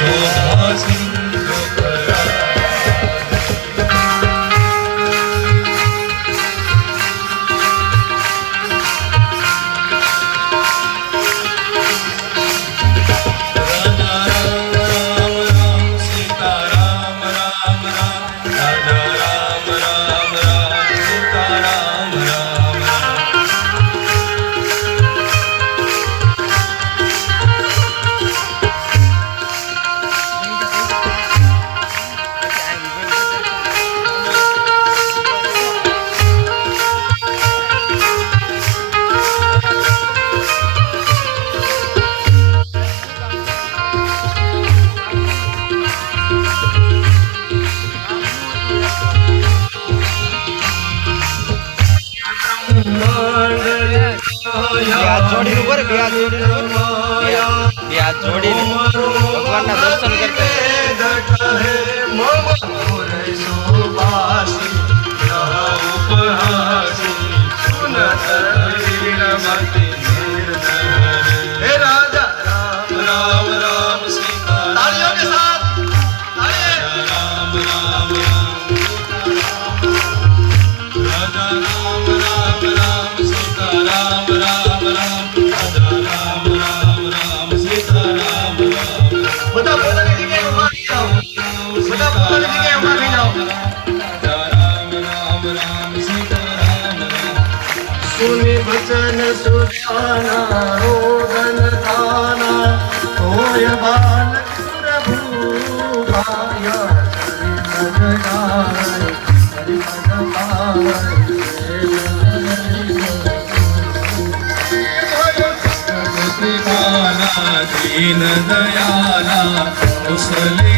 शोभा सिंधु જોડીને ઉપર બે હાથ જોડીને ભગવાનના દર્શન કરતા सुनि बचन सुजाना रोदन थाना होय बालक सुरभूपाय दीन दयाला कुशले